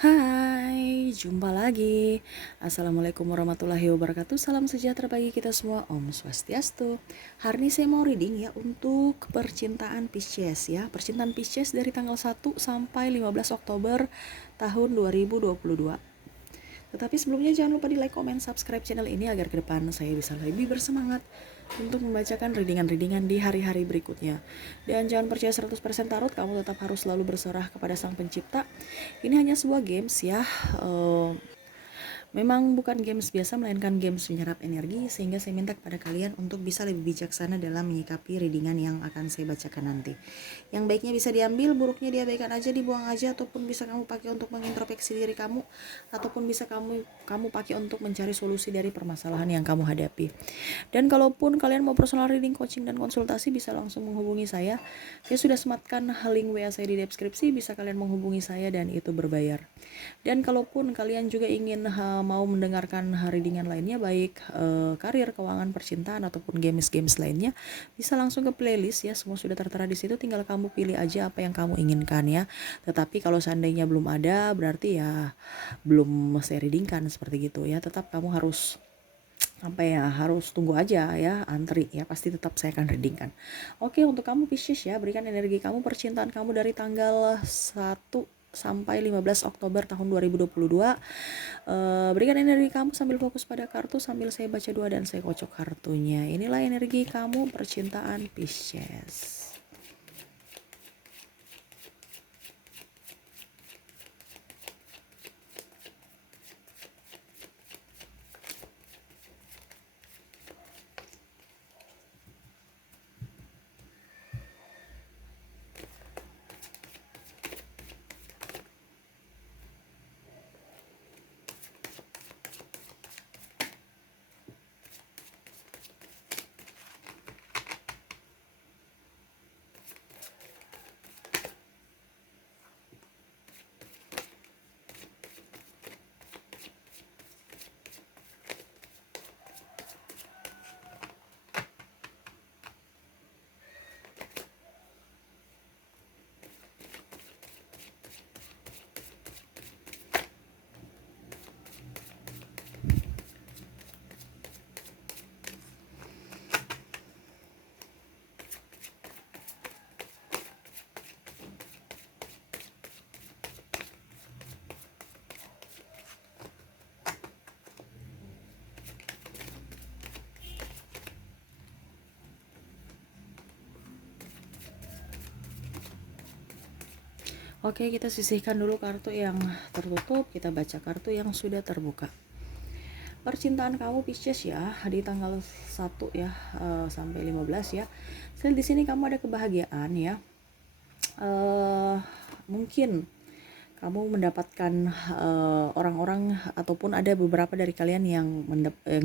Hai, jumpa lagi. Assalamualaikum warahmatullahi wabarakatuh. Salam sejahtera bagi kita semua. Om Swastiastu. Hari ini saya mau reading ya untuk percintaan Pisces ya. Percintaan Pisces dari tanggal 1 sampai 15 Oktober tahun 2022. Tetapi sebelumnya jangan lupa di like, comment, subscribe channel ini agar ke depan saya bisa lebih bersemangat untuk membacakan readingan-readingan di hari-hari berikutnya. Dan jangan percaya 100% tarot, kamu tetap harus selalu berserah kepada Sang Pencipta. Ini hanya sebuah games ya. Memang bukan games biasa, melainkan games menyerap energi, sehingga saya minta kepada kalian untuk bisa lebih bijaksana dalam menyikapi readingan yang akan saya bacakan nanti. Yang baiknya bisa diambil, buruknya diabaikan aja, dibuang aja, ataupun bisa kamu pakai untuk mengintrospeksi diri kamu, ataupun bisa kamu pakai untuk mencari solusi dari permasalahan yang kamu hadapi. Dan kalaupun kalian mau personal reading, coaching, dan konsultasi, bisa langsung menghubungi saya. Saya sudah sematkan link WA saya di deskripsi, bisa kalian menghubungi saya dan itu berbayar. Dan kalaupun kalian juga ingin mau mendengarkan readingan lainnya, baik karir, keuangan, percintaan, ataupun games-games lainnya, bisa langsung ke playlist ya, semua sudah tertera di situ, tinggal kamu pilih aja apa yang kamu inginkan ya. Tetapi kalau seandainya belum ada, berarti ya belum saya readingkan seperti gitu ya. Tetap kamu harus harus tunggu aja ya, antri ya, pasti tetap saya akan readingkan. Oke, untuk kamu Pisces ya, berikan energi kamu, percintaan kamu dari tanggal 1 sampai 15 Oktober tahun 2022. Berikan energi kamu sambil fokus pada kartu, sambil saya baca dua dan saya kocok kartunya. Inilah energi kamu percintaan Pisces. Oke, kita sisihkan dulu kartu yang tertutup, kita baca kartu yang sudah terbuka. Percintaan kamu Pisces ya, di tanggal 1 ya sampai 15 ya. Selain di sini kamu ada kebahagiaan ya. Mungkin kamu mendapatkan orang-orang ataupun ada beberapa dari kalian yang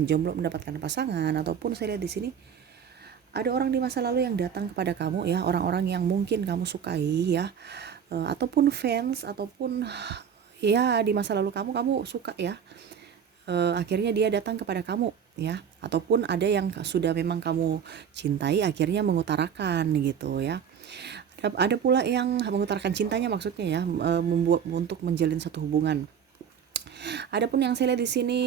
jomblo mendapatkan pasangan, ataupun saya lihat di sini ada orang di masa lalu yang datang kepada kamu ya, orang-orang yang mungkin kamu sukai ya, ataupun fans, ataupun ya di masa lalu kamu suka ya. Akhirnya dia datang kepada kamu ya, ataupun ada yang sudah memang kamu cintai akhirnya mengutarakan gitu ya. Ada pula yang mengutarakan cintanya, maksudnya ya, membuat untuk menjalin satu hubungan. Adapun yang saya lihat di sini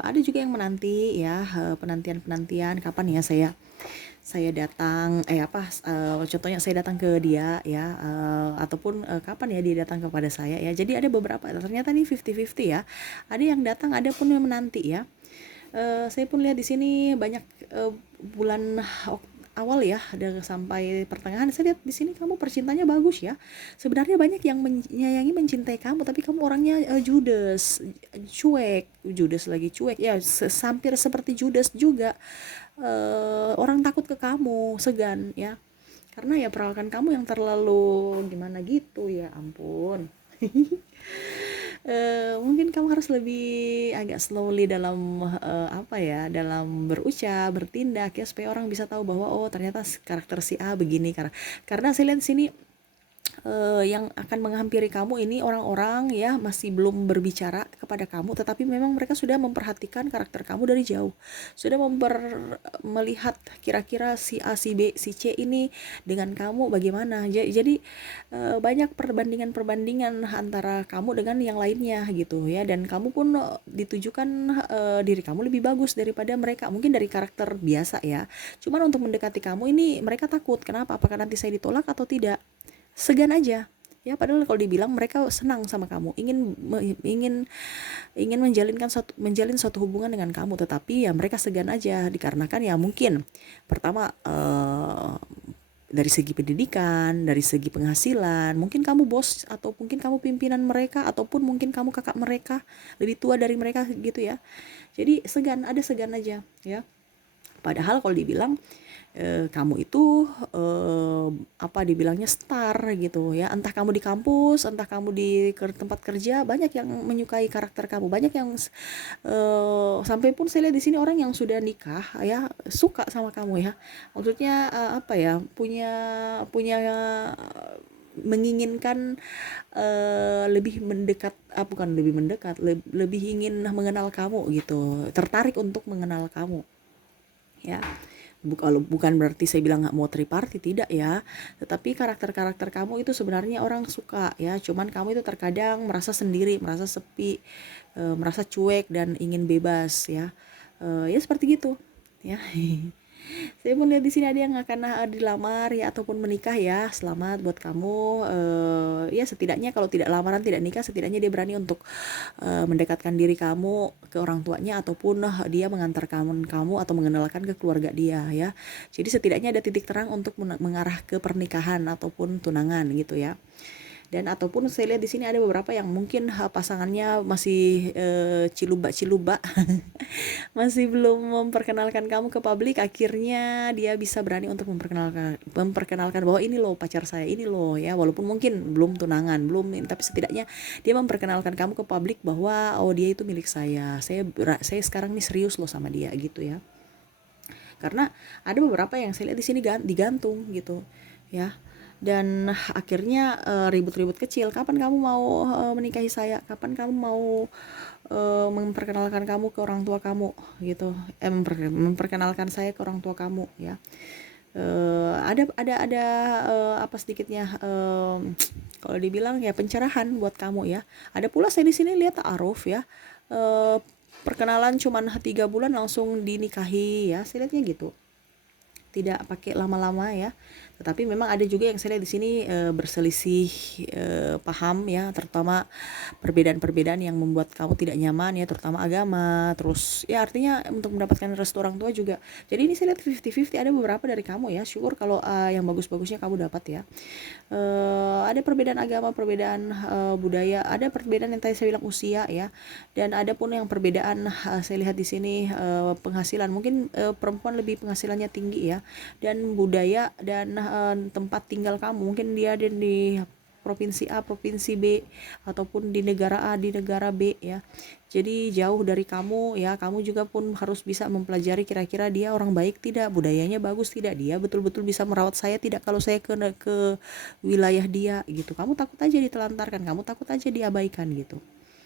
ada juga yang menanti ya, penantian kapan ya saya datang contohnya saya datang ke dia ya, ataupun kapan ya dia datang kepada saya ya. Jadi ada beberapa, ternyata nih 50-50 ya, ada yang datang, ada pun yang menanti ya. Saya pun lihat di sini banyak bulan awal ya, ada sampai pertengahan. Saya lihat di sini kamu percintanya bagus ya. Sebenarnya banyak yang menyayangi, mencintai kamu, tapi kamu orangnya Judas, cuek, Judas lagi cuek ya, hampir seperti Judas juga. Orang takut ke kamu, segan ya. Karena ya perawakan kamu yang terlalu gimana gitu ya, ampun. Mungkin kamu harus lebih agak slowly dalam dalam berucap, bertindak ya, supaya orang bisa tahu bahwa oh ternyata karakter si A begini. Karena saya lihat sini yang akan menghampiri kamu ini orang-orang ya masih belum berbicara kepada kamu, tetapi memang mereka sudah memperhatikan karakter kamu dari jauh, sudah melihat kira-kira si A, si B, si C ini dengan kamu bagaimana. Jadi banyak perbandingan-perbandingan antara kamu dengan yang lainnya gitu ya, dan kamu pun ditujukan diri kamu lebih bagus daripada mereka, mungkin dari karakter biasa ya. Cuman untuk mendekati kamu ini mereka takut. Kenapa? Apakah nanti saya ditolak atau tidak? Segan aja ya, padahal kalau dibilang mereka senang sama kamu, ingin ingin menjalin suatu hubungan dengan kamu, tetapi ya mereka segan aja dikarenakan ya mungkin pertama dari segi pendidikan, dari segi penghasilan, mungkin kamu bos atau mungkin kamu pimpinan mereka, ataupun mungkin kamu kakak mereka, lebih tua dari mereka gitu ya. Jadi segan aja ya. Padahal kalau dibilang kamu itu apa dibilangnya star gitu ya, entah kamu di kampus, entah kamu di tempat kerja, banyak yang menyukai karakter kamu, banyak yang sampai pun saya lihat di sini orang yang sudah nikah ya suka sama kamu ya, maksudnya apa ya, punya menginginkan lebih mendekat, bukan lebih mendekat, lebih ingin mengenal kamu gitu, tertarik untuk mengenal kamu ya. Bukan berarti saya bilang nggak mau triparty, tidak ya, tetapi karakter-karakter kamu itu sebenarnya orang suka ya, cuman kamu itu terkadang merasa sendiri, merasa sepi, merasa cuek dan ingin bebas ya. Ya seperti gitu ya. Saya pun lihat di sini ada yang akan dilamar ya ataupun menikah ya. Selamat buat kamu. Ya setidaknya kalau tidak lamaran, tidak nikah, setidaknya dia berani untuk mendekatkan diri kamu ke orang tuanya, ataupun dia mengantarkan kamu atau mengenalkan ke keluarga dia ya. Jadi setidaknya ada titik terang untuk mengarah ke pernikahan ataupun tunangan gitu ya. Dan ataupun saya lihat di sini ada beberapa yang mungkin pasangannya masih ciluba masih belum memperkenalkan kamu ke publik, akhirnya dia bisa berani untuk memperkenalkan bahwa ini loh pacar saya, ini loh ya, walaupun mungkin belum tunangan, belum, tapi setidaknya dia memperkenalkan kamu ke publik bahwa oh dia itu milik saya sekarang nih serius loh sama dia gitu ya. Karena ada beberapa yang saya lihat di sini digantung gitu ya, dan akhirnya ribut-ribut kecil, kapan kamu mau menikahi saya, kapan kamu mau memperkenalkan kamu ke orang tua kamu gitu, memperkenalkan saya ke orang tua kamu ya. Ada apa sedikitnya kalau dibilang ya pencerahan buat kamu ya. Ada pula saya di sini lihat ta'aruf ya, perkenalan cuman 3 bulan langsung dinikahi ya, saya lihatnya gitu, tidak pakai lama-lama ya. Tetapi memang ada juga yang saya lihat di sini berselisih paham ya, terutama perbedaan-perbedaan yang membuat kamu tidak nyaman ya, terutama agama, terus ya artinya untuk mendapatkan restu orang tua juga. Jadi ini saya lihat 50-50, ada beberapa dari kamu ya, syukur kalau yang bagus-bagusnya kamu dapat ya. Ada perbedaan agama, perbedaan budaya, ada perbedaan yang tadi saya bilang usia ya, dan ada pun yang perbedaan saya lihat di sini penghasilan, mungkin perempuan lebih penghasilannya tinggi ya, dan budaya dan tempat tinggal kamu, mungkin dia ada di provinsi A, provinsi B, ataupun di negara A, di negara B ya. Jadi jauh dari kamu ya, kamu juga pun harus bisa mempelajari kira-kira dia orang baik tidak, budayanya bagus tidak, dia betul-betul bisa merawat saya tidak kalau saya ke wilayah dia gitu. Kamu takut aja ditelantarkan, kamu takut aja diabaikan gitu.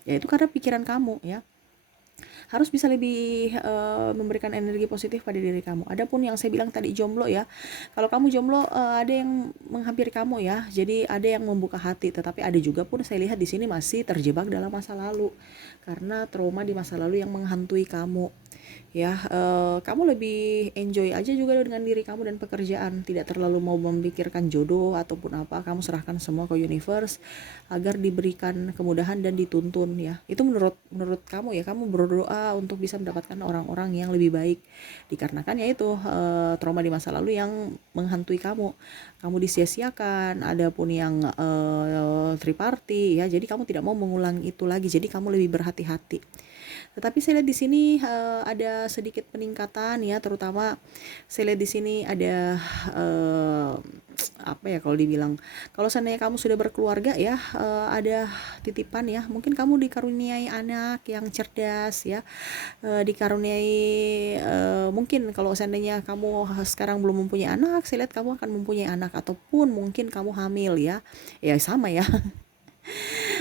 Ya itu karena pikiran kamu ya. Harus bisa lebih memberikan energi positif pada diri kamu. Adapun yang saya bilang tadi jomblo ya, kalau kamu jomblo ada yang menghampiri kamu ya, jadi ada yang membuka hati, tetapi ada juga pun saya lihat di sini masih terjebak dalam masa lalu, karena trauma di masa lalu yang menghantui kamu ya. Kamu lebih enjoy aja juga dengan diri kamu dan pekerjaan, tidak terlalu mau memikirkan jodoh ataupun apa, kamu serahkan semua ke universe agar diberikan kemudahan dan dituntun ya. Itu menurut kamu ya, kamu berdoa untuk bisa mendapatkan orang-orang yang lebih baik, dikarenakan ya itu trauma di masa lalu yang menghantui kamu disia-siakan, ada pun yang triparty ya, jadi kamu tidak mau mengulang itu lagi, jadi kamu lebih berhati-hati. Tetapi saya lihat di sini ada ada sedikit peningkatan ya, terutama saya lihat di sini ada eh, apa ya kalau dibilang, kalau seandainya kamu sudah berkeluarga ya, ada titipan ya, mungkin kamu dikaruniai anak yang cerdas ya, dikaruniai mungkin kalau seandainya kamu sekarang belum mempunyai anak, saya lihat kamu akan mempunyai anak, ataupun mungkin kamu hamil ya, ya sama ya.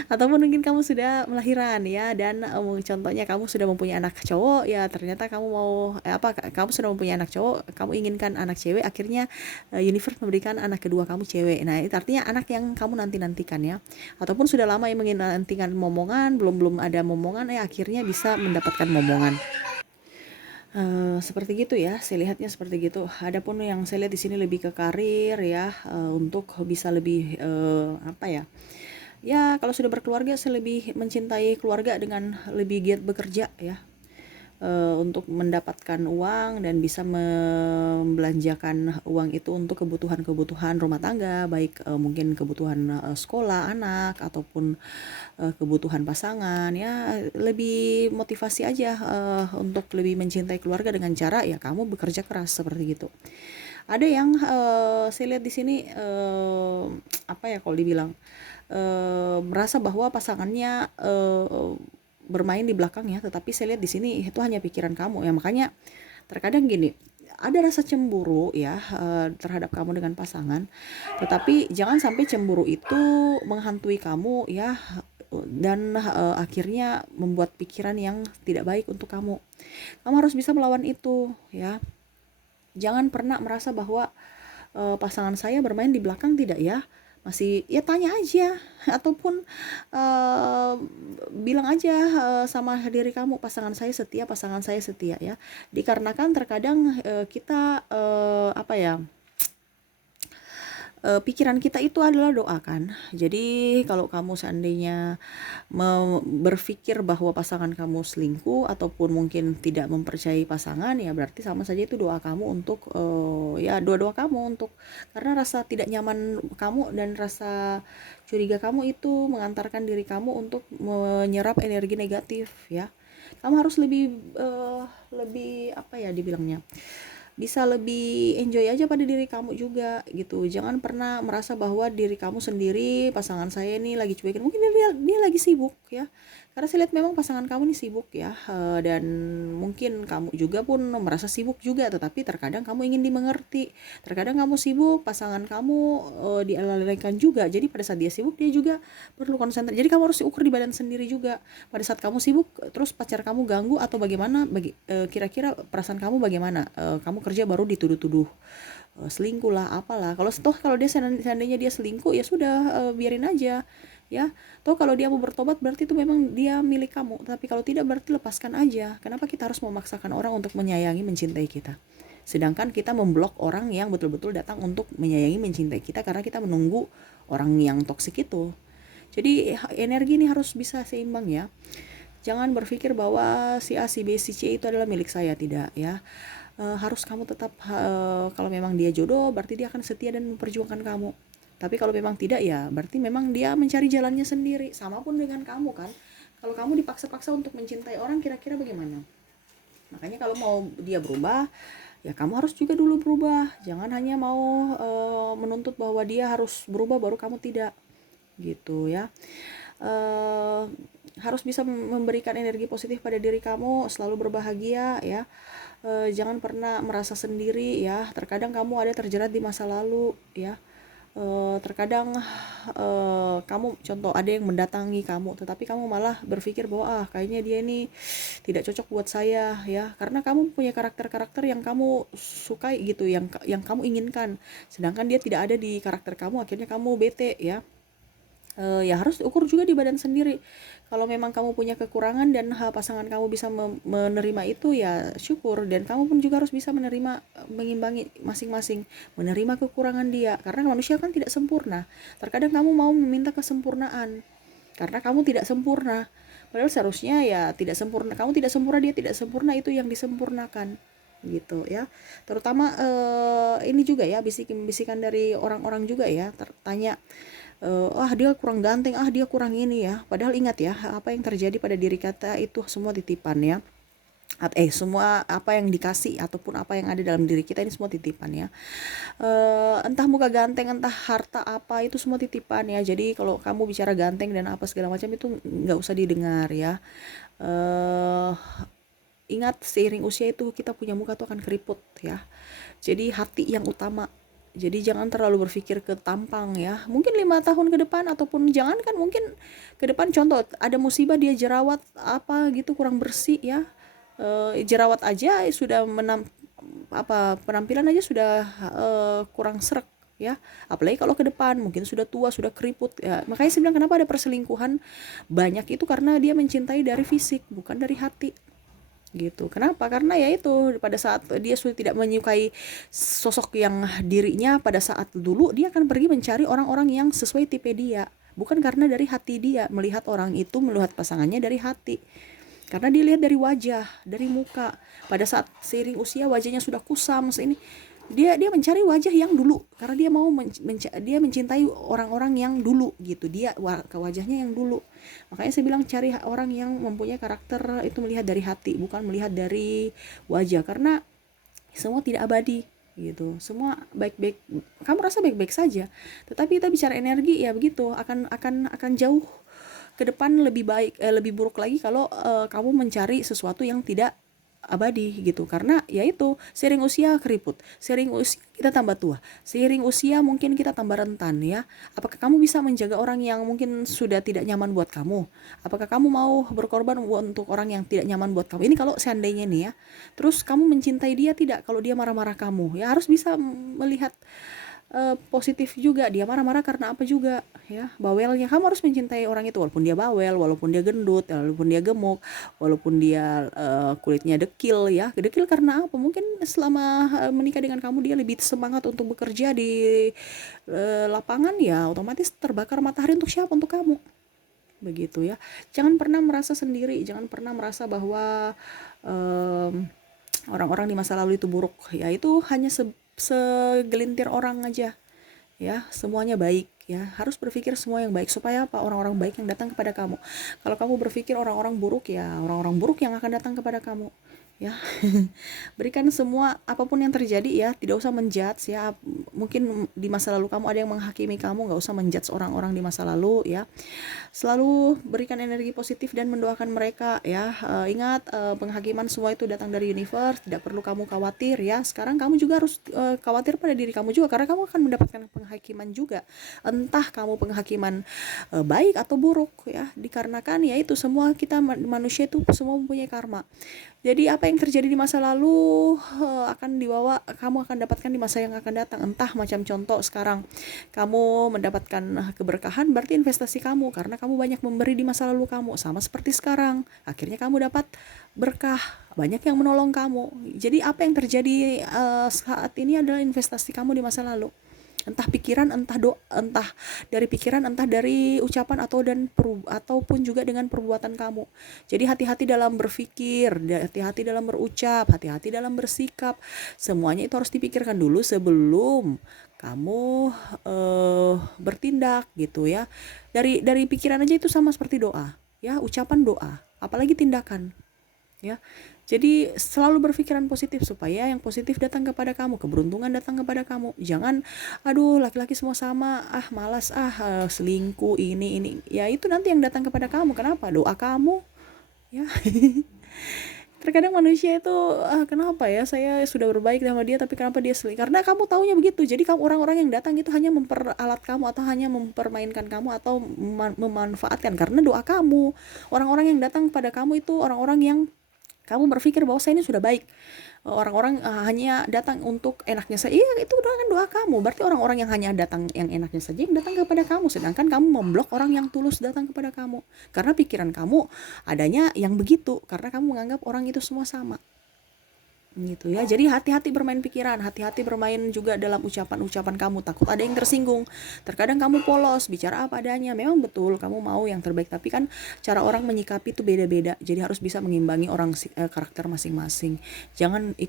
Ataupun mungkin kamu sudah melahirkan ya, dan contohnya kamu sudah mempunyai anak cowok ya, ternyata kamu mau kamu sudah mempunyai anak cowok, kamu inginkan anak cewek, akhirnya universe memberikan anak kedua kamu cewek. Nah itu artinya anak yang kamu nantikan ya, ataupun sudah lama yang menantikan momongan, belum ada momongan, akhirnya bisa mendapatkan momongan. Seperti gitu ya, saya lihatnya seperti gitu. Adapun yang saya lihat di sini lebih ke karir ya, untuk bisa lebih apa ya? Ya, kalau sudah berkeluarga saya lebih mencintai keluarga dengan lebih giat bekerja ya, untuk mendapatkan uang dan bisa membelanjakan uang itu untuk kebutuhan-kebutuhan rumah tangga, baik mungkin kebutuhan sekolah anak ataupun kebutuhan pasangan ya. Lebih motivasi aja untuk lebih mencintai keluarga dengan cara ya kamu bekerja keras seperti gitu. Ada yang saya lihat di sini apa ya kalau dibilang, merasa bahwa pasangannya bermain di belakang ya, tetapi saya lihat di sini itu hanya pikiran kamu ya. Makanya terkadang gini, ada rasa cemburu ya terhadap kamu dengan pasangan, tetapi jangan sampai cemburu itu menghantui kamu ya, dan akhirnya membuat pikiran yang tidak baik untuk kamu. Kamu harus bisa melawan itu ya. Jangan pernah merasa bahwa pasangan saya bermain di belakang, tidak ya. Masih ya tanya aja ataupun eh, bilang aja sama diri kamu, pasangan saya setia ya. Dikarenakan terkadang kita apa ya, pikiran kita itu adalah doa kan. Jadi kalau kamu seandainya berpikir bahwa pasangan kamu selingkuh ataupun mungkin tidak mempercayai pasangan, ya berarti sama saja itu doa kamu untuk ya doa-doa kamu untuk, karena rasa tidak nyaman kamu dan rasa curiga kamu itu mengantarkan diri kamu untuk menyerap energi negatif ya. Kamu harus lebih apa ya dibilangnya, bisa lebih enjoy aja pada diri kamu juga gitu. Jangan pernah merasa bahwa diri kamu sendiri, pasangan saya ini lagi cuekin, mungkin dia lagi sibuk ya, karena saya lihat memang pasangan kamu ini sibuk ya, dan mungkin kamu juga pun merasa sibuk juga, tetapi terkadang kamu ingin dimengerti. Terkadang kamu sibuk, pasangan kamu dialihkan juga, jadi pada saat dia sibuk dia juga perlu konsentrasi. Jadi kamu harus ukur di badan sendiri juga. Pada saat kamu sibuk terus pacar kamu ganggu atau bagaimana, kira-kira perasaan kamu bagaimana? Kamu kerja baru dituduh-tuduh selingkuh lah apalah. Kalau dia seandainya dia selingkuh ya sudah, biarin aja ya. Kalau dia mau bertobat berarti itu memang dia milik kamu, tapi kalau tidak berarti lepaskan aja. Kenapa kita harus memaksakan orang untuk menyayangi mencintai kita, sedangkan kita memblok orang yang betul-betul datang untuk menyayangi mencintai kita karena kita menunggu orang yang toksik itu. Jadi energi ini harus bisa seimbang ya. Jangan berpikir bahwa si A, si B, si C itu adalah milik saya, tidak ya. Harus kamu tetap, kalau memang dia jodoh berarti dia akan setia dan memperjuangkan kamu. Tapi kalau memang tidak ya berarti memang dia mencari jalannya sendiri. Sama pun dengan kamu kan. Kalau kamu dipaksa-paksa untuk mencintai orang, kira-kira bagaimana? Makanya kalau mau dia berubah, ya kamu harus juga dulu berubah. Jangan hanya mau menuntut bahwa dia harus berubah baru kamu tidak, gitu ya. eh, Harus bisa memberikan energi positif pada diri kamu, selalu berbahagia ya. Jangan pernah merasa sendiri ya. Terkadang kamu ada terjerat di masa lalu ya. Terkadang kamu contoh ada yang mendatangi kamu, tetapi kamu malah berpikir bahwa kayaknya dia ini tidak cocok buat saya ya, karena kamu punya karakter-karakter yang kamu sukai gitu, yang kamu inginkan, sedangkan dia tidak ada di karakter kamu, akhirnya kamu bete ya. Ya harus ukur juga di badan sendiri. Kalau memang kamu punya kekurangan dan pasangan kamu bisa menerima itu ya syukur, dan kamu pun juga harus bisa menerima, mengimbangi masing-masing, menerima kekurangan dia, karena manusia kan tidak sempurna. Terkadang kamu mau meminta kesempurnaan karena kamu tidak sempurna, padahal seharusnya ya tidak sempurna, kamu tidak sempurna, dia tidak sempurna, itu yang disempurnakan gitu ya. Terutama ini juga ya, bisikan dari orang-orang juga ya, tanya, dia kurang ganteng, dia kurang ini ya. Padahal ingat ya, apa yang terjadi pada diri kita itu semua titipan ya. Semua apa yang dikasih ataupun apa yang ada dalam diri kita ini semua titipan ya. Entah muka ganteng, entah harta apa, itu semua titipan ya. Jadi kalau kamu bicara ganteng dan apa segala macam itu nggak usah didengar ya. eh Ingat, seiring usia itu kita punya muka tuh akan keriput ya. Jadi hati yang utama. Jadi jangan terlalu berpikir ke tampang ya. Mungkin 5 tahun ke depan ataupun jangan kan, mungkin ke depan contoh ada musibah dia jerawat apa gitu kurang bersih ya. Jerawat aja sudah penampilan aja sudah kurang serak ya, apalagi kalau ke depan mungkin sudah tua, sudah keriput ya. Makanya saya bilang kenapa ada perselingkuhan banyak itu karena dia mencintai dari fisik bukan dari hati gitu. Kenapa? Karena ya itu, pada saat dia sudah tidak menyukai sosok yang dirinya pada saat dulu, dia akan pergi mencari orang-orang yang sesuai tipe dia, bukan karena dari hati dia melihat orang itu, melihat pasangannya dari hati, karena dilihat dari wajah, dari muka. Pada saat seiring usia wajahnya sudah kusam ini, dia mencari wajah yang dulu karena dia mau dia mencintai orang-orang yang dulu gitu, dia ke wajahnya yang dulu. Makanya saya bilang cari orang yang mempunyai karakter itu melihat dari hati bukan melihat dari wajah, karena semua tidak abadi gitu. Semua baik-baik, kamu rasa baik-baik saja, tetapi kita bicara energi ya begitu, akan jauh ke depan lebih baik, lebih buruk lagi kalau kamu mencari sesuatu yang tidak abadi gitu. Karena yaitu seiring usia keriput, seiring usia kita tambah tua, seiring usia mungkin kita tambah rentan ya. Apakah kamu bisa menjaga orang yang mungkin sudah tidak nyaman buat kamu? Apakah kamu mau berkorban untuk orang yang tidak nyaman buat kamu? Ini kalau seandainya nih ya, terus kamu mencintai dia tidak kalau dia marah-marah kamu, ya harus bisa melihat positif juga. Dia marah-marah karena apa juga ya, bawelnya. Kamu harus mencintai orang itu walaupun dia bawel, walaupun dia gendut, walaupun dia gemuk, walaupun dia kulitnya dekil ya. Dekil karena apa? Mungkin selama menikah dengan kamu dia lebih semangat untuk bekerja di lapangan, ya otomatis terbakar matahari untuk siapa? Untuk kamu, begitu ya. Jangan pernah merasa sendiri, jangan pernah merasa bahwa um, orang-orang di masa lalu itu buruk ya. Itu hanya segelintir orang aja ya. Semuanya baik ya, harus berpikir semua yang baik supaya apa, orang-orang baik yang datang kepada kamu. Kalau kamu berpikir orang-orang buruk, ya orang-orang buruk yang akan datang kepada kamu ya. Berikan semua apapun yang terjadi ya, tidak usah menjudge ya. Mungkin di masa lalu kamu ada yang menghakimi kamu, nggak usah menjudge orang-orang di masa lalu ya. Selalu berikan energi positif dan mendoakan mereka ya. Ingat, penghakiman semua itu datang dari universe, tidak perlu kamu khawatir ya. Sekarang kamu juga harus khawatir pada diri kamu juga, karena kamu akan mendapatkan penghakiman juga. Entah kamu penghakiman baik atau buruk ya, dikarenakan ya itu semua, kita manusia itu semua mempunyai karma. Jadi apa yang terjadi di masa lalu akan dibawa, kamu akan dapatkan di masa yang akan datang. Entah macam contoh sekarang kamu mendapatkan keberkahan, berarti investasi kamu karena kamu banyak memberi di masa lalu kamu. Sama seperti sekarang, akhirnya kamu dapat berkah, banyak yang menolong kamu. Jadi apa yang terjadi saat ini adalah investasi kamu di masa lalu. Entah pikiran, entah doa, entah dari pikiran, entah dari ucapan ataupun juga dengan perbuatan kamu. Jadi hati-hati dalam berpikir, hati-hati dalam berucap, hati-hati dalam bersikap. Semuanya itu harus dipikirkan dulu sebelum kamu bertindak gitu ya. Dari pikiran aja itu sama seperti doa ya, ucapan doa, apalagi tindakan ya. Jadi selalu berpikiran positif supaya yang positif datang kepada kamu, keberuntungan datang kepada kamu. Jangan aduh laki-laki semua sama, malas, selingkuh ini ya, itu nanti yang datang kepada kamu. Kenapa? Doa kamu ya. Terkadang manusia itu kenapa ya, saya sudah berbaik sama dia tapi kenapa dia selingkuh? Karena kamu taunya begitu. Jadi kamu, orang-orang yang datang itu hanya memperalat kamu atau hanya mempermainkan kamu atau memanfaatkan karena doa kamu. Orang-orang yang datang pada kamu itu orang-orang yang kamu berpikir bahwa saya ini sudah baik. Orang-orang hanya datang untuk enaknya saja. Iya, itu kan doa kamu. Berarti orang-orang yang hanya datang yang enaknya saja yang datang kepada kamu, sedangkan kamu memblok orang yang tulus datang kepada kamu. Karena pikiran kamu adanya yang begitu, karena kamu menganggap orang itu semua sama. Gitu ya. Jadi hati-hati bermain pikiran, hati-hati bermain juga dalam ucapan-ucapan kamu, takut ada yang tersinggung. Terkadang kamu polos, bicara apa adanya. Memang betul kamu mau yang terbaik, tapi kan cara orang menyikapi itu beda-beda. Jadi harus bisa mengimbangi karakter masing-masing. Jangan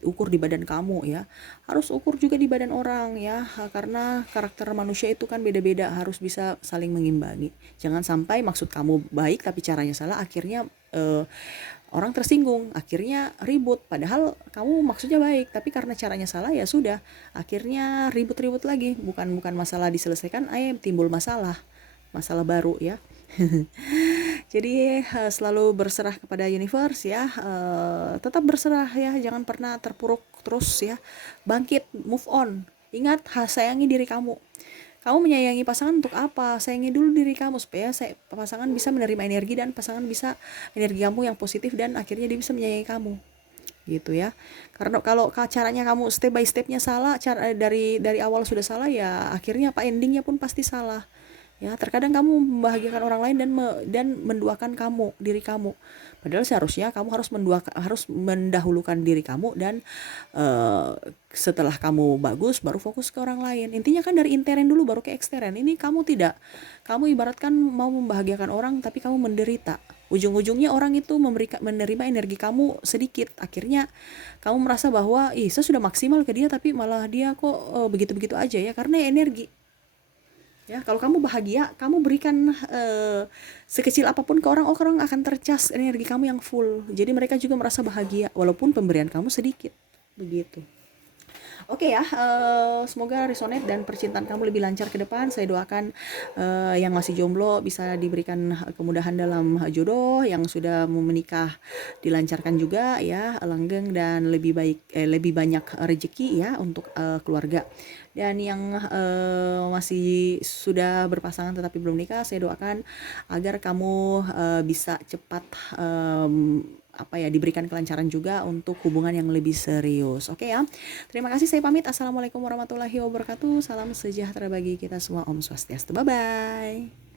ukur di badan kamu ya. Harus ukur juga di badan orang ya, karena karakter manusia itu kan beda-beda, harus bisa saling mengimbangi. Jangan sampai maksud kamu baik tapi caranya salah, akhirnya orang tersinggung, akhirnya ribut. Padahal kamu maksudnya baik, tapi karena caranya salah ya sudah, akhirnya ribut-ribut lagi. Bukan masalah diselesaikan, timbul masalah baru ya. Jadi selalu berserah kepada universe ya, tetap berserah ya, jangan pernah terpuruk terus ya, bangkit, move on. Ingat, sayangi diri kamu. Kamu menyayangi pasangan untuk apa? Sayangi dulu diri kamu supaya pasangan bisa menerima energi, dan pasangan bisa energi kamu yang positif, dan akhirnya dia bisa menyayangi kamu gitu ya. Karena kalau caranya kamu step by stepnya salah, cara dari awal sudah salah ya, akhirnya apa, endingnya pun pasti salah ya. Terkadang kamu membahagiakan orang lain dan menduakan diri kamu, padahal seharusnya kamu harus mendahulukan diri kamu, dan uh, setelah kamu bagus baru fokus ke orang lain. Intinya kan dari intern dulu baru ke ekstern. Ini kamu tidak, kamu ibaratkan mau membahagiakan orang tapi kamu menderita. Ujung-ujungnya orang itu menerima energi kamu sedikit, akhirnya kamu merasa bahwa saya sudah maksimal ke dia tapi malah dia kok begitu-begitu aja ya, karena energi. Ya, kalau kamu bahagia, kamu berikan sekecil apapun ke orang, orang akan tercas energi kamu yang full. Jadi mereka juga merasa bahagia walaupun pemberian kamu sedikit. Begitu. Oke ya, semoga resonate dan percintaan kamu lebih lancar ke depan. Saya doakan yang masih jomblo bisa diberikan kemudahan dalam jodoh, yang sudah mau menikah dilancarkan juga ya, langgeng dan lebih banyak rezeki ya untuk keluarga. Dan yang masih sudah berpasangan tetapi belum nikah, saya doakan agar kamu bisa cepat diberikan kelancaran juga untuk hubungan yang lebih serius. Oke ya. Terima kasih, saya pamit. Assalamualaikum warahmatullahi wabarakatuh. Salam sejahtera bagi kita semua. Om Swastiastu. Bye bye.